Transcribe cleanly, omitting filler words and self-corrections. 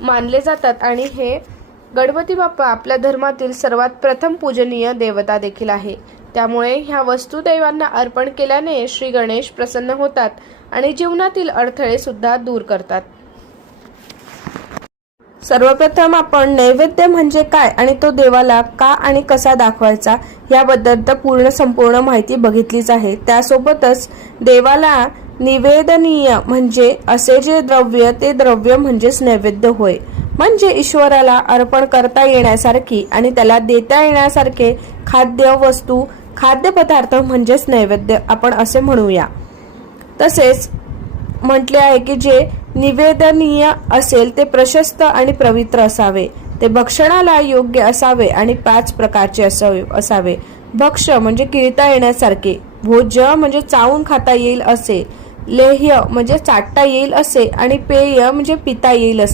मानले जातात आणि हे गणपती बाप्पा आपल्या धर्मातील सर्वात प्रथम पूजनीय देवता देखील आहे। त्यामुळे ह्या वस्तू देवांना अर्पण केल्याने श्री गणेश प्रसन्न होतात आणि जीवनातील अडथळे सुद्धा दूर करतात। सर्वप्रथम आपण नैवेद्य म्हणजे काय आणि तो देवाला का आणि कसा दाखवायचा याबद्दल तर संपूर्ण माहिती बघितलीच आहे। त्यासोबतच देवाला निवेदनीय म्हणजे असे जे द्रव्य ते द्रव्य म्हणजेच नैवेद्य होय, म्हणजे ईश्वराला अर्पण करता येण्यासारखी आणि त्याला देता येण्यासारखे खाद्य वस्तू खाद्यपदार्थ म्हणजेच नैवेद्य आपण असे म्हणूया। तसेच म्हटले आहे की जे निवेदनीय असेल ते प्रशस्त आणि पवित्र असावे, ते भक्षणाला योग्य असावे आणि 5 प्रकारचे असावे। भक्ष्य म्हणजे गिळता येण्यासारखे, भोज्य म्हणजे चावून खाता येईल असे, लेह्य म्हणजे चाटता येईल असे आणि पेय म्हणजे पिता येईल असे।